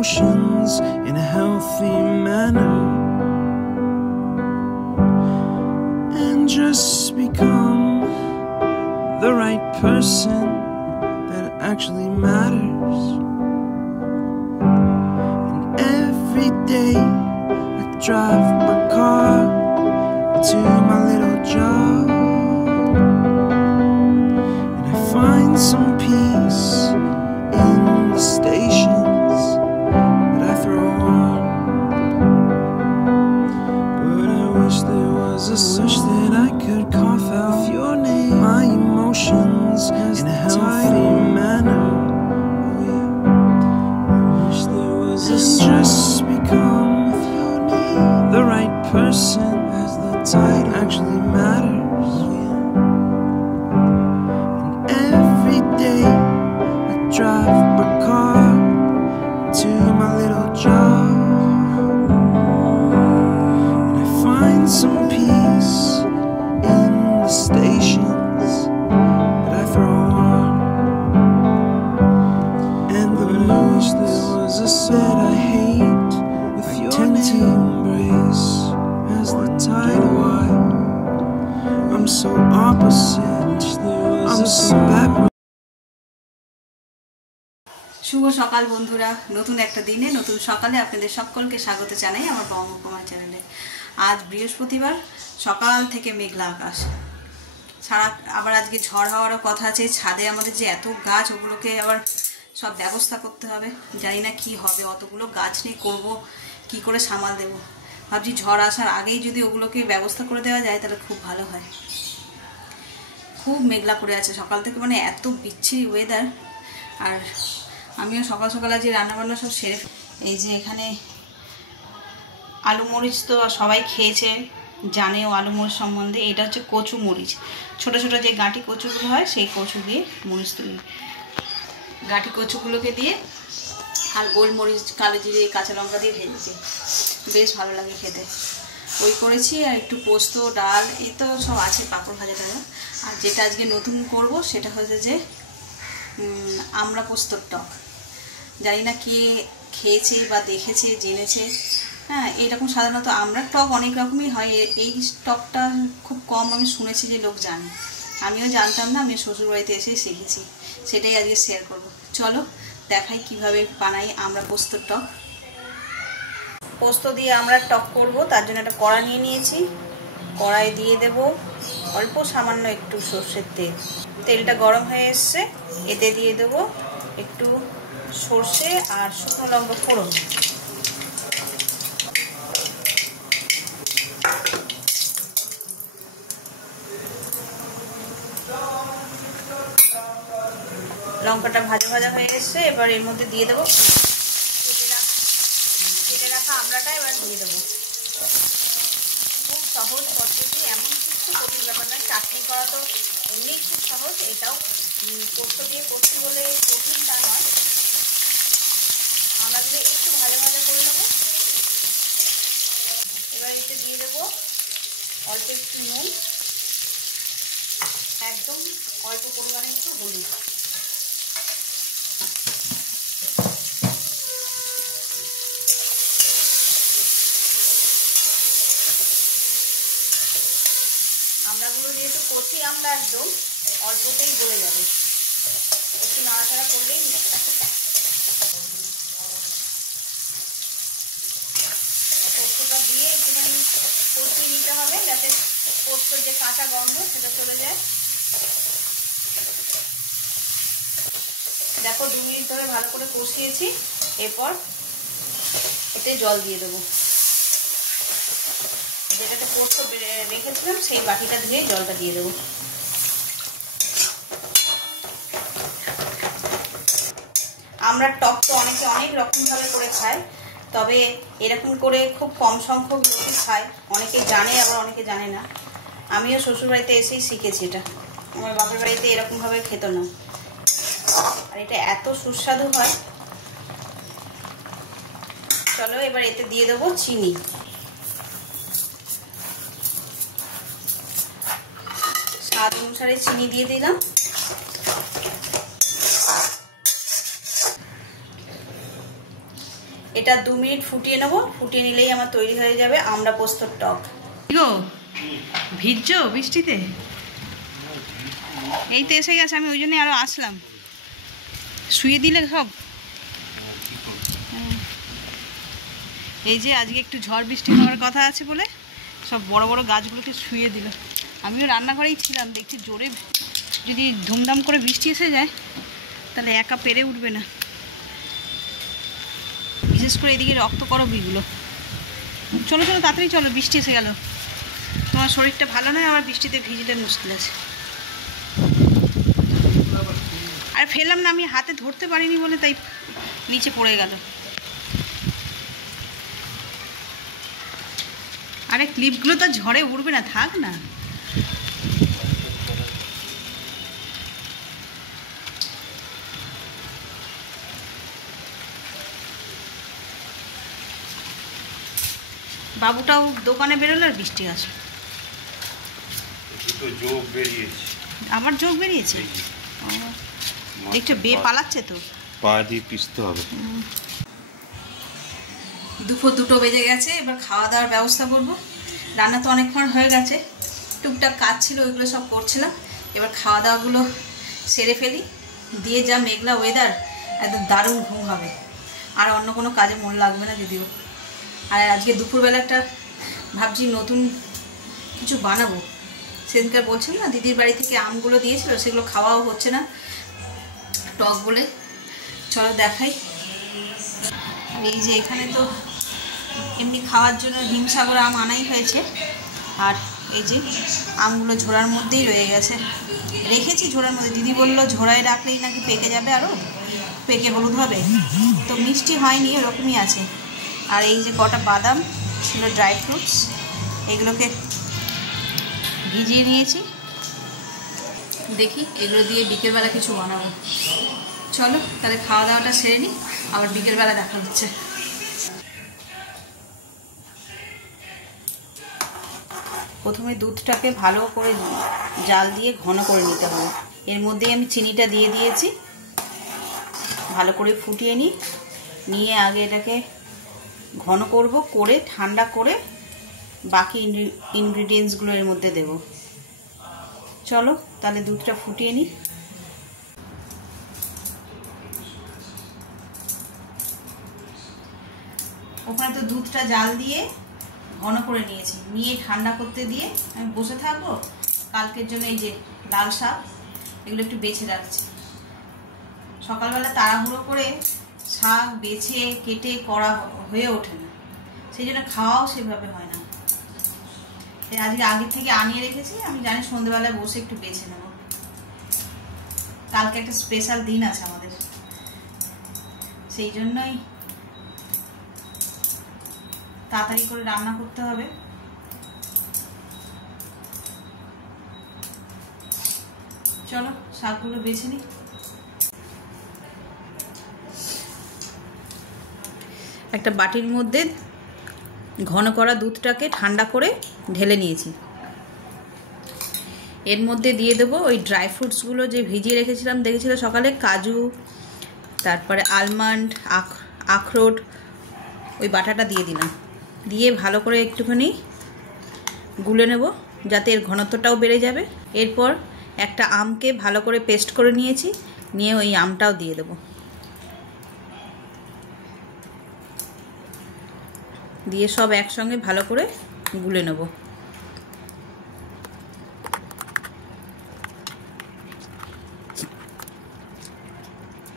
emotions in a healthy manner and just become the right person that actually matters. And every day I drive my car to my little job and I find some peace in the stations that I throw on. But I wish there was a switch that I could cough out your name, my emotions in a healthy manner. Oh yeah. I wish there was a just become the right person as the tide actually matters. Oh yeah. And every day I drive my car to my little job and I find some peace in the stations that I throw on. And the blues there was a set I hate with your tend to embrace as the tide wide. I'm so opposite, I'm so backward. শুভ সকাল বন্ধুরা, নতুন একটা দিনে নতুন সকালে আপনাদের সকলকে স্বাগত জানাই আমার বঙ্গকুমার চ্যানেলে। আজ বৃহস্পতিবার, সকাল থেকে মেঘলা আকাশ, সারা আবার আজকে ঝড় হওয়ারও কথা আছে। ছাদে আমাদের যে এত গাছ, ওগুলোকে আবার সব ব্যবস্থা করতে হবে। জানি না কি হবে, অতগুলো গাছ নিয়ে করব কি করে সামাল দেব। ভাবছি ঝড় আসার আগেই যদি ওগুলোকে ব্যবস্থা করে দেওয়া যায় তাহলে খুব ভালো হয়। খুব মেঘলা করে আছে সকাল থেকে, মানে এত বিচ্ছিরি ওয়েদার। আর আমিও সকাল সকাল আজ রান্নাবান্না সব সেরে, এই যে এখানে আলু মরিচ তো সবাই খেয়েছে, জানেও আলু মরিচ সম্বন্ধে। এটা হচ্ছে কচু মরিচ, ছোট ছোট যে গাঁটি কচুগুলো হয় সেই কচু দিয়ে মরিচ তৈরি। গাঁটি কচুগুলোকে দিয়ে আর গোলমরিচ, কালো জিরে, কাঁচা লঙ্কা দিয়ে ভেজেছি, বেশ ভালো লাগে খেতে। ওই করেছি, আর একটু পোস্ত, ডাল, এই তো সব আছে, পাঁপড় ভাজা টাজা। আর যেটা আজকে নতুন করব সেটা হচ্ছে যে আমড়া পোস্তর টক। জানি না কে খেয়েছে বা দেখেছে, জেনেছে। হ্যাঁ, এইরকম সাধারণত আমড়ার টক অনেক রকমই হয়, এই টকটা খুব কম আমি শুনেছি যে লোক জানে। আমিও জানতাম না, আমি শ্বশুরবাড়িতে এসেই শিখেছি, সেটাই আজকে শেয়ার করব। চলো দেখাই কিভাবে বানাই আমড়া পোস্তর টক। পোস্ত দিয়ে আমরা টক করব, তার জন্য একটা কড়া নিয়ে নিয়েছি। কড়াই দিয়ে দেব অল্প সামান্য একটু সর্ষের তেল। তেলটা গরম হয়ে এসছে, এতে দিয়ে দেব একটু সর্ষে আর শুকনো লঙ্কা ফোড়ন। লঙ্কাটা ভাজা ভাজা হয়ে এসছে, এবার এর মধ্যে দিয়ে দেবো কেটে রাখা আমড়াটা, এবার দিয়ে দেবো। খুব সহজ পদ্ধতি, এমন কিছু কঠিন ব্যাপার না। চাটনি করা তো এমনি খুব সহজ, এটাও পোস্ত দিয়ে করছি বলে কঠিন তা নয়। আমরা দিলে একটু ভাজা ভাজা করে নেবো। এবার এতে দিয়ে দেবো অল্প একটু নুন, একদম অল্প পরিমাণে একটু হলুদ। আমড়াগুলো যেহেতু কচি আমরা, একদম অল্পতেই গলে যাবে, একটু নাড়াচাড়া করলেই। পোস্তটা দিয়ে একটুখানি কষিয়ে নিতে হবে, যাতে পোস্তর যে কাঁচা গন্ধ সেটা চলে যায়। দেখো 2 মিনিট ধরে ভালো করে কষিয়েছি। এরপর এতে জল দিয়ে দেবো, যেটাতে পোস্ত রেখেছিলাম সেই বাটিটা ধুয়ে জলটা দিয়ে দেবো। আমরা টক তো অনেকে অনেক রকমভাবে করে খায়, তবে এরকম করে খুব কম সংখ্যক লোকই খায়। অনেকে জানে, আবার অনেকে জানে না। আমিও শ্বশুরবাড়িতে এসেই শিখেছি এটা, আমার বাপের বাড়িতে এরকমভাবে খেত না। আর এটা এত সুস্বাদু হয়। চলো এবার এতে দিয়ে দেবো চিনি। স্বাদ অনুসারে চিনি দিয়ে দিলাম। এটা 2 মিনিট ফুটিয়ে নেবো, ফুটিয়ে নিলেই আমার তৈরি হয়ে যাবে আমড়া পোস্তর টক। গো ভিজছো বৃষ্টিতে? এই তো এসে গেছে, আমি ওই জন্যই আরো আসলাম। শুয়ে দিলে সব। এই যে আজকে একটু ঝড় বৃষ্টি হওয়ার কথা আছে বলে সব বড় বড় গাছগুলোকে শুয়ে দিল। আমিও রান্নাঘরেই ছিলাম, দেখছি জোরে যদি ধুমধাম করে বৃষ্টি এসে যায় তাহলে একা পেরে উঠবে না, বিশেষ করে এদিকে রক্তকরবীগুলো। চলো চলো তাড়াতাড়ি চলো, বৃষ্টি এসে গেল। তোমার শরীরটা ভালো নয়, আমার বৃষ্টিতে ভিজলে মুশকিল আছে। আর ফেললাম না, আমি হাতে ধরতে পারিনি বলে তাই নিচে পড়ে গেল। আরে ক্লিপগুলো তো ঝড়ে উড়বে না, থাক না। বাবুটাও দোকানে বেরোলো আর বৃষ্টি আসে। আমার যোগ বেরিয়েছে, দেখছো বে পালাচ্ছে তো, পা দিয়ে পিষতে হবে। দুপুর 2টো বেজে গেছে, এবার খাওয়া দাওয়ার ব্যবস্থা করবো। রান্না তো অনেকক্ষণ হয়ে গেছে, টুকটাক কাজ ছিল ওইগুলো সব করছিলাম। এবার খাওয়া দাওয়াগুলো সেরে ফেলি, দিয়ে যা মেঘলা ওয়েদার, একদম দারুণ ঘুম হবে, আর অন্য কোনো কাজে মন লাগবে না যদিও। আর আজকে দুপুরবেলা একটা ভাবছি নতুন কিছু বানাবো। সেদিনকার বলছিলাম না দিদির বাড়ি থেকে আমগুলো দিয়েছিল, সেগুলো খাওয়াও হচ্ছে না টক বলে। চলো দেখাই। আর এই যে এখানে তো এমনি খাওয়ার জন্য হিমসাগর আম আনাই হয়েছে, আর এই যে আমগুলো ঝোড়ার মধ্যেই রয়ে গেছে, রেখেছি ঝোড়ার মধ্যে। দিদি বললো ঝোড়ায় রাখলেই নাকি পেকে যাবে, আরও পেকে হলুদ হবে, তো মিষ্টি হয়নি, এরকমই আছে। আর এই যে কটা বাদাম ছিল ড্রাই ফ্রুটস, এগুলোকে ভিজিয়ে নিয়েছি। দেখি এগুলো দিয়ে বিকেলবেলা কিছু বানাবো। চলো তাহলে খাওয়া দাওয়াটা সেরে নিই, আবার বিকেলবেলা দেখা হচ্ছে। প্রথমে দুধটাকে ভালো করে জাল দিয়ে ঘন করে নিতে হবে। এর মধ্যেই আমি চিনিটা দিয়ে দিয়েছি, ভালো করে ফুটিয়ে নিয়ে আগে এটাকে ঘন করব, করে ঠান্ডা করে বাকি ইনগ্রিডিয়েন্টসগুলো এর মধ্যে দেব। চলো তাহলে দুধটা ফুটিয়ে নিই। ওখানে তো দুধটা জাল দিয়ে ঘন করে নিয়েছি, নিয়ে ঠান্ডা করতে দিয়ে আমি বসে থাকবো। কালকের জন্য এই যে লাল শাক, এগুলো একটু বেছে রাখছি। সকালবেলা তাড়াহুড়ো করে শাক বেছে কেটে করা হয়ে ওঠে না, সেই জন্য খাওয়াও সেভাবে হয় না। আজকে আগের থেকে আনিয়ে রেখেছি, আমি জানি সন্ধ্যেবেলায় বসে একটু বেছে নেব। কালকে একটা স্পেশাল দিন আছে আমাদের, সেই জন্যই তাড়াতাড়ি করে রান্না করতে হবে। চলো শাকগুলো বেছে নিই। একটা বাটির মধ্যে ঘন করা দুধটাকে ঠান্ডা করে ঢেলে নিয়েছি। এর মধ্যে দিয়ে দেবো ওই ড্রাই ফ্রুটসগুলো যে ভিজিয়ে রেখেছিলাম, দেখেছিল সকালে, কাজু, তারপরে আলমন্ড, আখরোট, ওই বাটাটা দিয়ে দিলাম। দিয়ে ভালো করে একটুখানি গুলে নেব যাতে এর ঘনত্বটাও বেড়ে যাবে। এরপর একটা আমকে ভালো করে পেস্ট করে নিয়েছি, নিয়ে ওই আমটাও দিয়ে দেবো। দিয়ে সব একসঙ্গে ভালো করে গুলে নেব।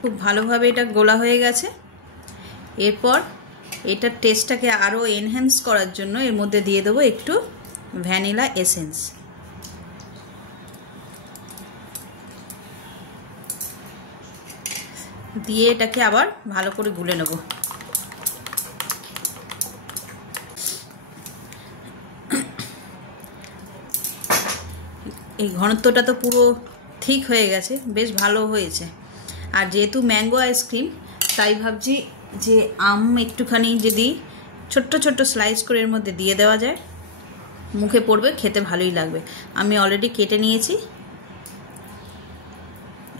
খুব ভালোভাবে এটা গোলা হয়ে গেছে। এরপর এটার টেস্টটাকে আরও এনহ্যান্স করার জন্য এর মধ্যে দিয়ে দেবো একটু ভ্যানিলা এসেন্স। দিয়ে এটাকে আবার ভালো করে গুলে নেব। এই ঘনত্বটা তো পুরো ঠিক হয়ে গেছে, বেশ ভালো হয়েছে। আর যেহেতু ম্যাঙ্গো আইসক্রিম, তাই ভাবছি যে আম একটুখানি যদি ছোট্ট ছোট্ট স্লাইস করে এর মধ্যে দিয়ে দেওয়া যায়, মুখে পড়বে, খেতে ভালোই লাগবে। আমি অলরেডি কেটে নিয়েছি,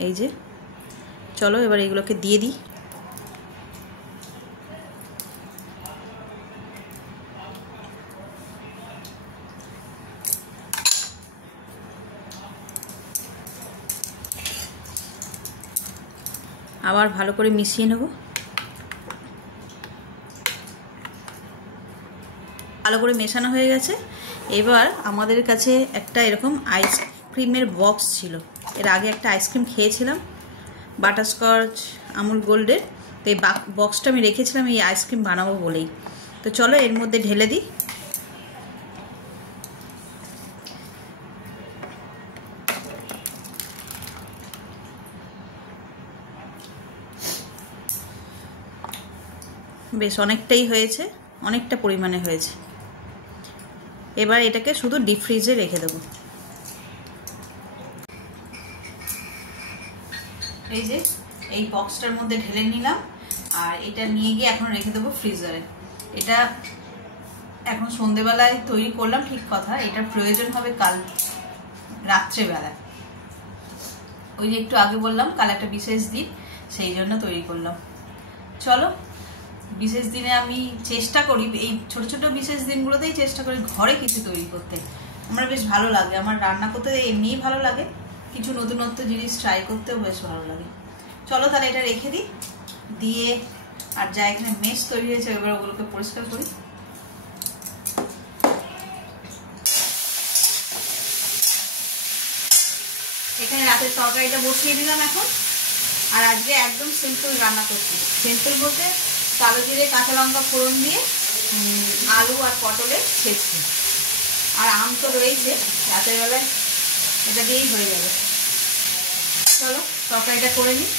এই যে। চলো এবার এগুলোকে দিয়ে দিই। আবার ভালো করে মিশিয়ে নেব। ভালো করে মেশানো হয়ে গেছে। এবার আমাদের কাছে একটা এরকম আইসক্রিমের বক্স ছিল, এর আগে একটা আইসক্রিম খেয়েছিলাম বাটারস্কচ আমুল গোল্ডের, তো এই বক্সটা আমি রেখেছিলাম এই আইসক্রিম বানাবো বলেই। তো চলো এর মধ্যে ঢেলে দিই। বেশ অনেকটাই হয়েছে, অনেকটা পরিমাণে হয়েছে। এবার এটাকে শুধু ডিপ ফ্রিজে রেখে দেবো। এই যে এই বক্সটার মধ্যে ঢেলে নিলাম, আর এটা নিয়ে গিয়ে এখন রেখে দেবো ফ্রিজারে। এটা এখন সন্ধেবেলায় তৈরি করলাম ঠিক কথা, এটা প্রয়োজন হবে কাল রাত্রেবেলায়। ওই যে একটু আগে বললাম কাল একটা বিশেষ দিন, সেই জন্য তৈরি করলাম। চলো বিশেষ দিনে আমি চেষ্টা করি, এই ছোট ছোট বিশেষ দিনগুলোতেই চেষ্টা করি ঘরে কিছু তৈরি করতে। আমার বেশ ভালো লাগে, আমার রান্না করতে এমনিই ভালো লাগে, কিছু নতুনত্ব জিনিস ট্রাই করতেও বেশ ভালো লাগে। চলো তাহলে এটা রেখে দিই, দিয়ে আর যা এখানে মেশ তৈরি হয়েছে এবার ওগুলোকে পরিষ্কার করি। এখানে রাতের তরকারিটা বসিয়ে দিলাম এখন। আর আজকে একদম সিম্পল রান্না করছি। সিম্পল বলতে কালো জিরে কাঁচা লঙ্কা ফোড়ন দিয়ে আলু আর পটলের ছেঁচছি, আর আম তো রয়েছে, রাতের বেলায় এটা দিয়েই হয়ে যাবে। চলো তরকারিটা করে নিই।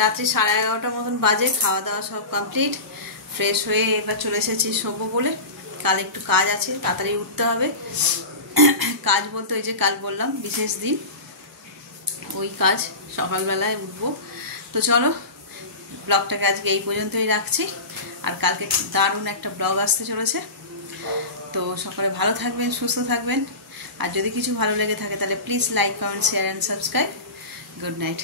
রাত্রি 11:30 মতন বাজে, খাওয়া দাওয়া সব কমপ্লিট, ফ্রেশ হয়ে এবার চলে এসেছি শোবো বলে। কাল একটু কাজ আছে, তাড়াতাড়ি উঠতে হবে। কাজ বলতে ওই যে কাল বললাম বিশেষ দিন, ওই কাজ, সকালবেলায় উঠবো। তো চলো ব্লগটাকে আজকে এই পর্যন্তই রাখছি, আর কালকে দারুণ একটা ব্লগ আসতে চলেছে। তো সকলে ভালো থাকবেন, সুস্থ থাকবেন, আর যদি কিছু ভালো লেগে থাকে তাহলে please like, comment, share and subscribe. Good night.